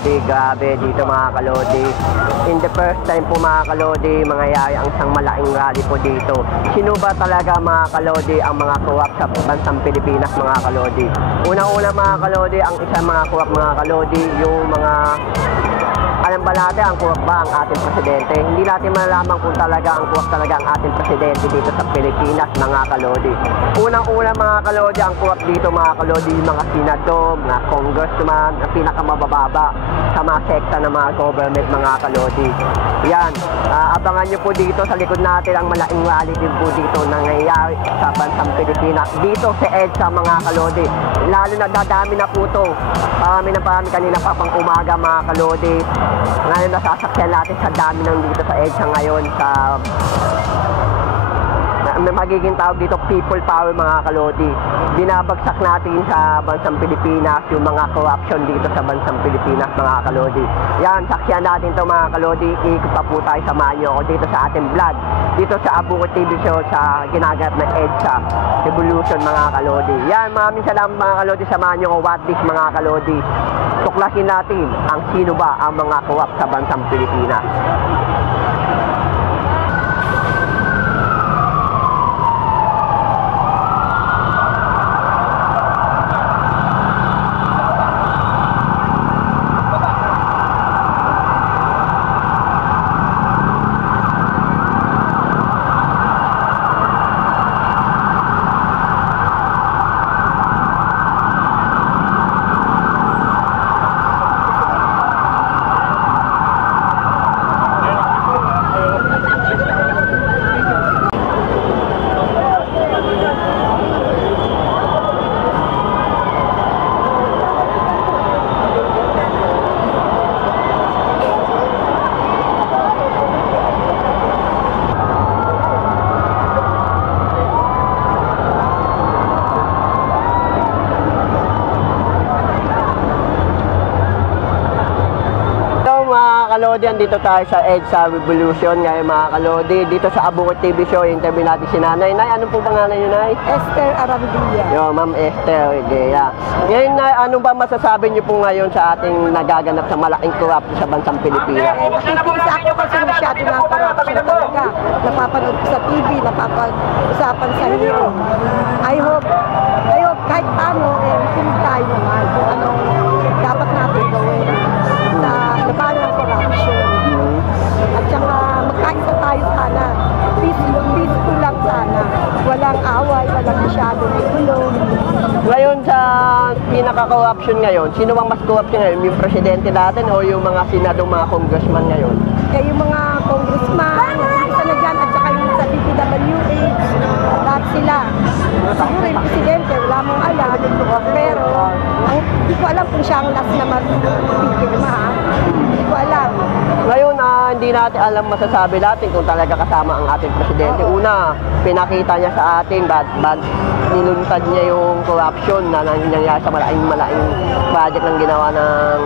kalodi. Grabe dito mga kalodi. In the first time po mga kalodi, mangyayari ang isang malaking rally po dito. Sino ba talaga mga kalodi ang mga kuwap sa bansang Pilipinas mga kalodi? Una-una mga kalodi, ang isang mga kuwap mga kalodi, yung mga alam ba natin ang kuwak ba ang ating presidente? Hindi natin malalaman kung talaga ang kuwak talaga ang ating presidente dito sa Pilipinas mga kalodi. Unang-una mga kalodi, ang kuwak dito mga kalodi, yung mga senador, mga congressman, ang pinakamabababa sa mga sekta ng mga government mga kalodi. Yan, abangan nyo po dito sa likod natin ang malaking rally din po dito nangyayari sa bansang Pilipinas. Dito sa EDSA mga kalodi. Lalo na dadami na po ito. Parami kanina pa pang umaga mga kalodi. Ngayon nasasakyan natin sa dami ng dito sa EDSA ngayon sa magiging tawag dito people power mga kalodi. Binabagsak natin sa bansang Pilipinas yung mga corruption dito sa bansang Pilipinas mga kalodi. Yan, saksiyan natin to mga kalodi. Ikot pa po tayo, samahan nyo ako dito sa ating vlog dito sa Abungkod TV Show sa ginaganap ng EDSA Revolution mga kalodi. Yan, maraming salamat mga kalodi, samahan nyo ako what this mga kalodi. Tuklasin natin ang sino ba ang mga kuwap sa bansang Pilipinas. Kalodi, andito tayo sa EDSA Revolution ngayon mga kalodi. Dito sa Abungkod TV Show, interview natin si Nanay. Nay, ano po pangalan niyo, Nay? Esther Arambilla. Yo, Ma'am Esther. Yeah. Ngayon, Nay, ano ba masasabi niyo po ngayon sa ating nagaganap sa malaking corruption sa bansang Pilipinas? Nakikisa ako kasi masyado ng corruption talaga. Napapanood ko sa TV, napapag-usapan sa hearing. I hope kahit paano, makinig tayo naman kung anong dapat natin gawin sa labanan ng corruption. At saka magkaisa tayo sana. Peaceful lang sana. Walang away, walang masyadong gulo. Ngayon sa pinaka-corruption ngayon, sino bang mas corruption ngayon? Yung presidente natin o yung mga senador, mga congressman ngayon? Kaya yung mga congressman, isa na dyan, at saka yung sa DPWH, lahat sila. Siguro yung presidente, wala mong alam, pero hindi ko alam kung siya ang last na magpipirma. Hindi ko alam. Ngayon, hindi natin alam masasabi natin kung talaga kasama ang ating presidente. Una, pinakita niya sa atin ba't niluntad niya yung corruption na nangyayari sa malaking project ng ginawa ng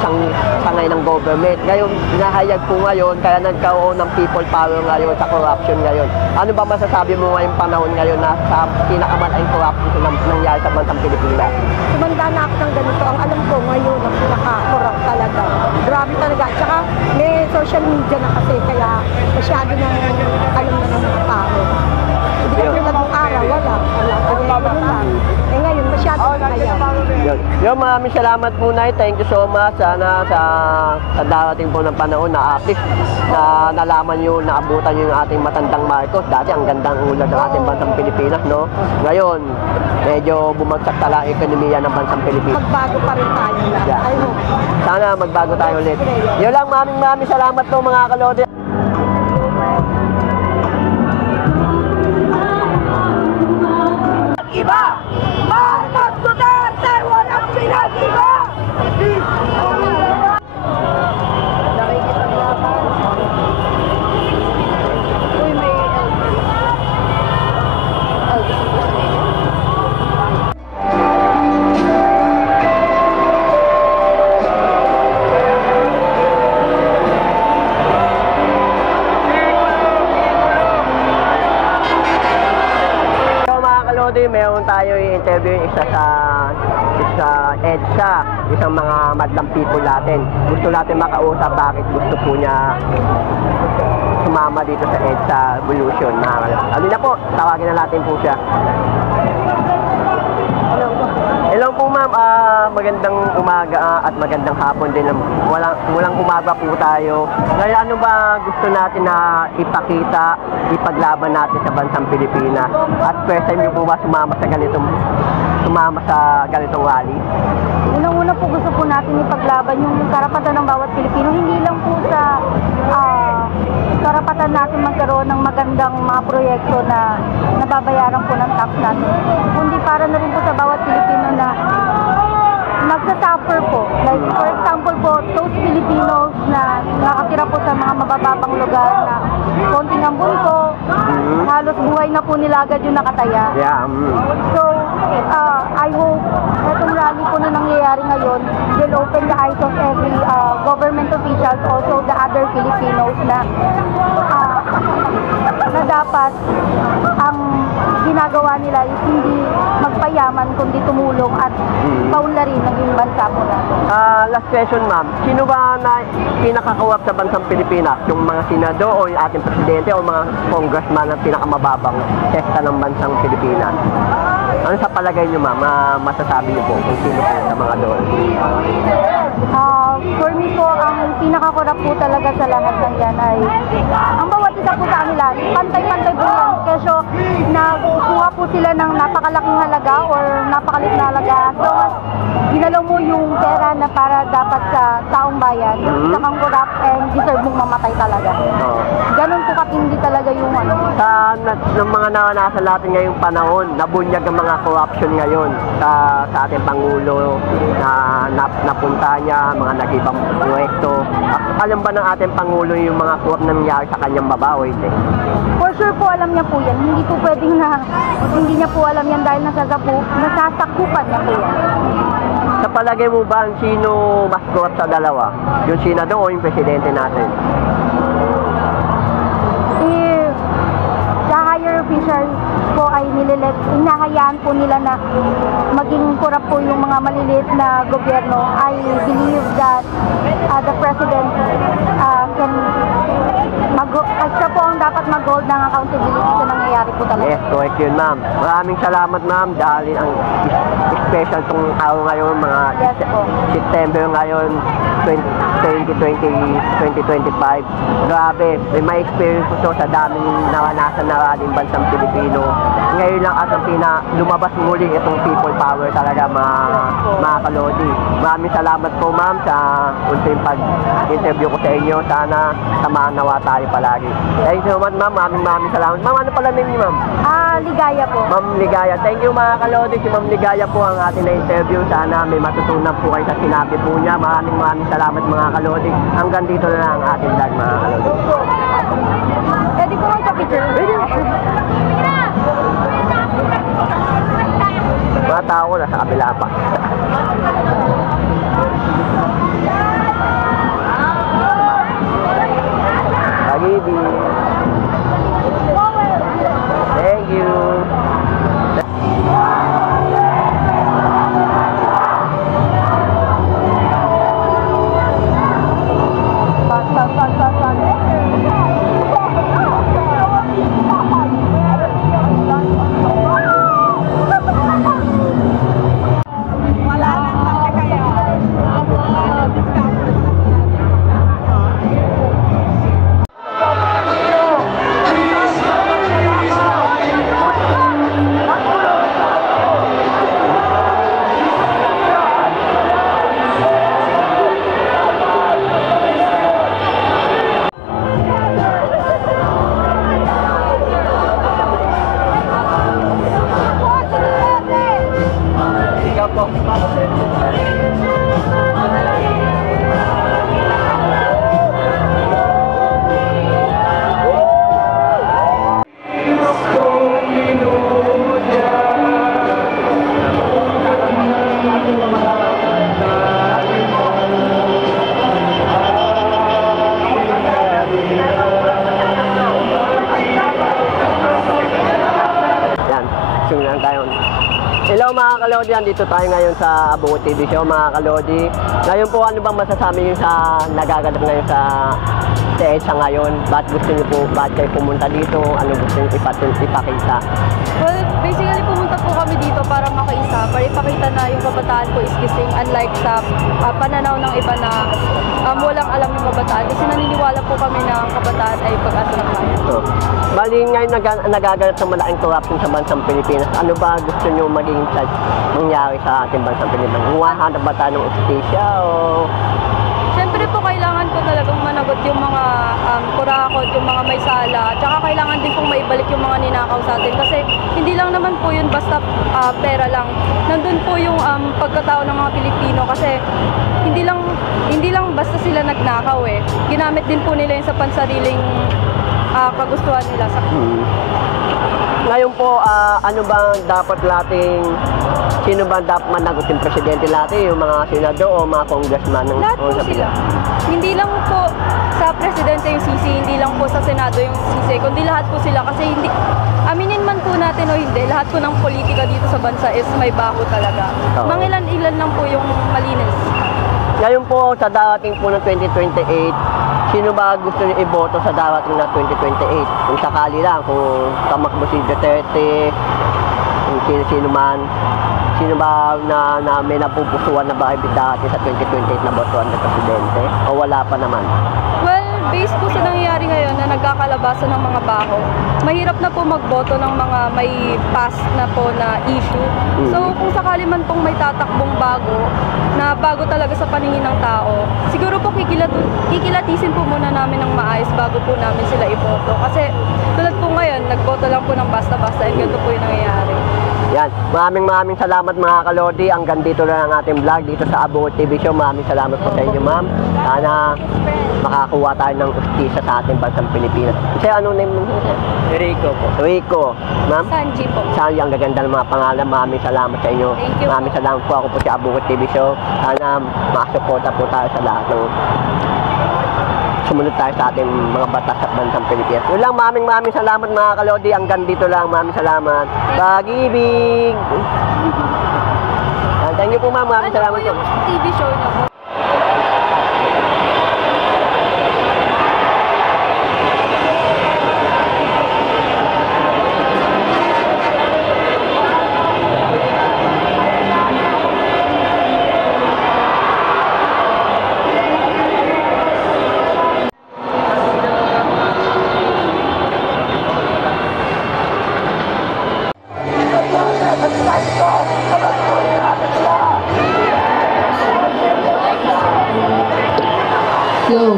isang sangay ng government. Ngayon, nahayag po ngayon, kaya nagkaroon ng people power ngayon sa corruption ngayon. Ano ba masasabi mo ngayong panahon ngayon na sa pinakamalaking corruption na nangyayari sa bansang Pilipinas? Tumanda na ako ng ganito. Ang alam ko ngayon, ang pinaka-corrupt talaga. Grabe talaga. At saka may social media na kasi, kaya masyado nang alam na ng mga tao. Hindi kasi nag-araw, wala. Eh ngayon, masyado na kaya. Yo, maraming salamat po, Nay. Thank you so much. Sana sa darating po ng panahon na at least na nalaman nyo, naabutan nyo yung ating matandang Marcos. Dati ang gandang ulan ng ating bansang Pilipinas, no? Ngayon, medyo bumagsak talaga ang ekonomiya ng bansang Pilipinas. Magbago pa rin tayo. Yeah. I hope. Sana magbago tayo ulit. Yun lang, maraming salamat po mga kalodi. Iba! Marcos Duterte! Walang pinag-iba! Meron tayo i-interview yung isa sa EDSA. isang mga madlang people natin. Gusto natin makausap bakit gusto po niya sumama dito sa EDSA Evolution. Ano na po, tawagin na natin po siya. Hello po ma'am, magandang umaga at magandang hapon din. Walang umaga po tayo. Ngayon ano ba gusto natin na ipakita, ipaglaban natin sa bansang Pilipinas? At first time niyo po ba sumama sa ganitong rally? Unang-una po gusto po natin ipaglaban yung karapatan ng bawat Pilipino, hindi lang po sa karapatan natin magkaroon ng magandang mga proyekto na nababayaran po ng tax natin, kundi para na rin po sa bawat Pilipino na nagsasuffer po. Like for example po, those Filipinos na nakatira po sa mga mabababang lugar na konting ambon po, halos buhay na po nila agad yung nakataya. Yeah. So, I hope itong rally po na nangyayari ngayon will open the eyes of every government officials, also the other Filipinos na dapat ang ginagawa nila is hindi magpayaman kundi tumulong at paunlarin ng yung bansa po natin. Last question ma'am, sino ba na pinakakawap sa bansang Pilipinas? Yung mga senador o yung ating presidente o mga congressman na pinakamababang sesta ng bansang Pilipinas? Ano sa palagay niyo ma'am, masasabi niyo po kung sino po sa mga doon? For me po, ang pinakakurap po talaga sa lahat ng yan ay ang bawat isa po sa kanila, pantay-pantay po yan. Kesyo nakukuha po sila ng napakalaking halaga or napakalit na halaga. So, ginalaw mo yung pera na para dapat sa taong bayan, sa kang kurap and deserve mong mamatay talaga. Ganun po katindi talaga yung ano. Ng mga naranasan natin ngayong panahon, nabunyag ang mga corruption ngayon sa ating Pangulo na napunta niya, mga nag-ibang proyekto. Alam ba ng ating Pangulo yung mga corrupt na nangyari sa kanyang baba o hindi? For sure po alam niya po yan. Hindi po pwedeng na hindi niya po alam yan dahil nasasakupan niya po yan. Sa palagay mo ba, sino mas corrupt sa dalawa? Yung senador o yung presidente natin? The higher officials po ay hinahayaan po nila na maging corrupt po yung mga maliliit na gobyerno. I believe that the president can siya po ang dapat mag-hold ng accountability sa nangyayari po talaga. Yes, correct yun ma'am. Maraming salamat ma'am dahil ang special tong araw ngayon, mga Yes po. September ngayon, 2025. Grabe, may experience ko to sa daming naranasan na raling bansang Pilipino. Ngayon lang at ang lumabas muli itong people power talaga mga kalodi. Maraming salamat po ma'am sa unting pag-interview ko sa inyo. Sana samahan nawa tayo palagi. Thank you so much ma'am. Maraming salamat. Ma'am, ano pala name niyo ma'am? Ligaya po. Ma'am Ligaya. Thank you mga kalodi. Si Ma'am Ligaya po ang ating na-interview. Sana may matutunan po kayo sa sinabi po niya. Maraming salamat mga kalodi. Hanggang dito na lang ang ating vlog mga kalodi. Pwede ko magka-picture? Pwede. Mga tao ko nasa kabila pa. Pag-ibig. Thank you. Wala nang magkakaya. Kalodi, andito tayo ngayon sa Abungot TV Show mga Kalodi. Ngayon po, ano bang masasabi niyo sa nagaganap ngayon sa EDSA ngayon? Ba't gusto niyo po, ba't kayo pumunta dito? Ano gusto niyo ipakita? Well, basically pumunta po kami dito para makaisa, para ipakita na yung kabataan po is gising, unlike sa pananaw ng iba na walang alam yung kabataan. Kasi naniniwala po kami na ang kabataan ay pag-asa ng bayan. So, bali ngayon nagaganap sa malaking corruption sa bansang Pilipinas. Ano ba gusto niyo maging mangyari sa ating bansang Pilipinas? Humahanap ba tayo ng justisya o... Siyempre po kailangan ko talagang managot yung mga kurakot, yung mga may sala. Tsaka kailangan din pong maibalik yung mga ninakaw sa atin. Kasi hindi lang naman po yun basta pera lang. Nandun po yung pagkatao ng mga Pilipino. Kasi hindi lang basta sila nagnakaw eh. Ginamit din po nila yun sa pansariling kagustuhan nila. Ngayon po, ano ba dapat sino ba dapat managot yung presidente natin? Yung mga senador o mga congressman? Lahat po sila. Hindi lang po sa presidente yung sisi, hindi lang po sa senado yung sisi, kundi lahat po sila. Kasi hindi, aminin man po natin o hindi, lahat po ng politika dito sa bansa is may baho talaga. Oo. Mangilan-ilan lang po yung malinis. Ngayon po, sa darating po ng 2028, sino ba gusto niyo iboto sa darating na 2028? Kung sakali lang, kung tamakbo si Duterte, kung sino man, sino ba na may napupusuan na ba dati sa 2028 na botohan ng presidente? O wala pa naman? Well, based po sa nangyayari ngayon na nagkakalabasan ng mga baho, mahirap na po magboto ng mga may past na po na issue. So, kung sakali man pong may tatakbong bago talaga sa paningin ng tao, siguro po kikilatisin po muna namin ng maayos bago po namin sila iboto. Kasi tulad po ngayon, nagboto lang po ng basta-basta and ganito po yung nangyayari. Yan. Maraming salamat mga Kalodi. Hanggang dito lang ang ating vlog dito sa Abungot TV Show. Maraming salamat po sa inyo, ma'am. Sana makakuha tayo ng ustisya sa ating bansang Pilipinas. Kasi anong name mo? Rico po. Rico. Ma'am? Sanji po. Sanji, ang gaganda ng mga pangalan. Maraming salamat sa inyo. Thank you Maraming po. salamat po. Ako po si Abungot TV Show. Sana makasuporta po tayo sa lahat ng sumunod tayo sa ating mga batas at bansang Pilipinas. Yun lang, maraming salamat mga Kalodi. Hanggang dito lang, maraming salamat. Pag-ibig! Thank you po ma'am, maraming salamat Ano po po. yung TV show niyo po? Go.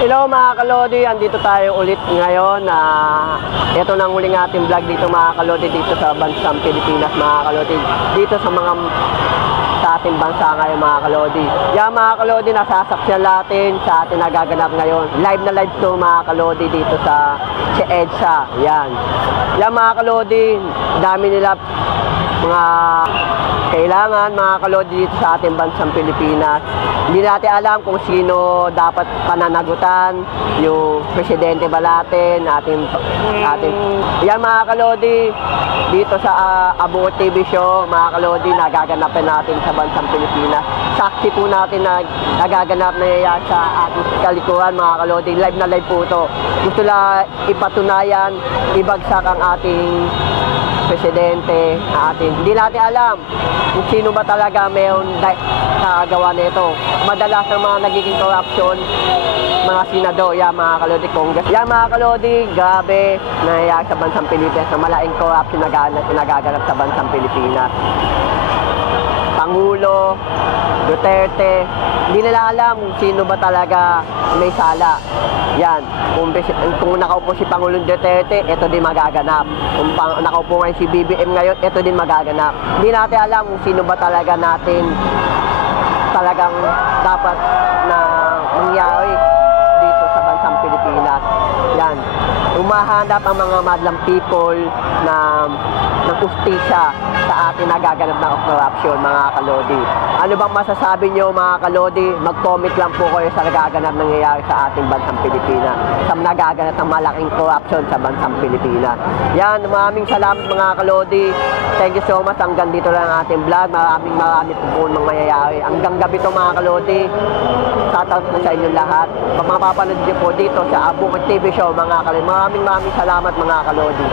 Hello mga Kalodi, andito tayo ulit ngayon. Ito nang huling ating vlog dito mga Kalodi, dito sa bansang Pilipinas mga Kalodi. Dito sa ating bansa ngayon mga Kalodi. Yan mga Kalodi, nasasaksiyan natin sa ating nagaganap ngayon. Live na live to mga Kalodi dito sa EDSA. Yan. Yan mga Kalodi, dami nila mga kailangan mga Kalodi dito sa ating bansang Pilipinas. Hindi natin alam kung sino dapat pananagutan, yung presidente ba natin, ating yan mga Kalodi, dito sa Abungot TV Show, mga Kalodi, nagaganapin natin sa bansang Pilipinas. Saksi po natin na nagaganap na yan sa ating kalikuran mga Kalodi. Live na live po ito. Gusto lang ipatunayan, ibagsak ang ating presidente natin. Hindi natin alam kung sino ba talaga mayroon kagawa nito. Madalas ng mga nagiging corruption, mga senador, yan mga Kalodi, Congress. Yan mga Kalodi, grabe nangyayari sa bansang Pilipinas na malaking corruption na nagaganap sa bansang Pilipinas. Pangulo, Duterte, hindi nila alam kung sino ba talaga may sala. Yan, kung nakaupo si Pangulong Duterte, ito din magaganap. Kung nakaupo ngayon si BBM ngayon, ito din magaganap. Hindi natin alam kung sino ba talaga natin talagang dapat na mangyari dito sa bansang Pilipinas. humahanap ang mga madlang people na ng ustisya sa ating nagaganap na corruption, mga kalodi. Ano bang masasabi nyo, mga kalodi? Mag-comment lang po kayo sa nagaganap nangyayari sa ating bansang Pilipinas, sa nagaganap ng malaking corruption sa bansang Pilipinas. Yan, maraming salamat mga kalodi. Thank you so much. Hanggang dito lang ang ating vlog. Maraming po mga mangyayari. Hanggang gabi to mga kalodi. Shoutout po sa inyo lahat. Mapapanood niyo po dito sa Bukid TV Show, mga kalodi. Maraming salamat mga kalodi.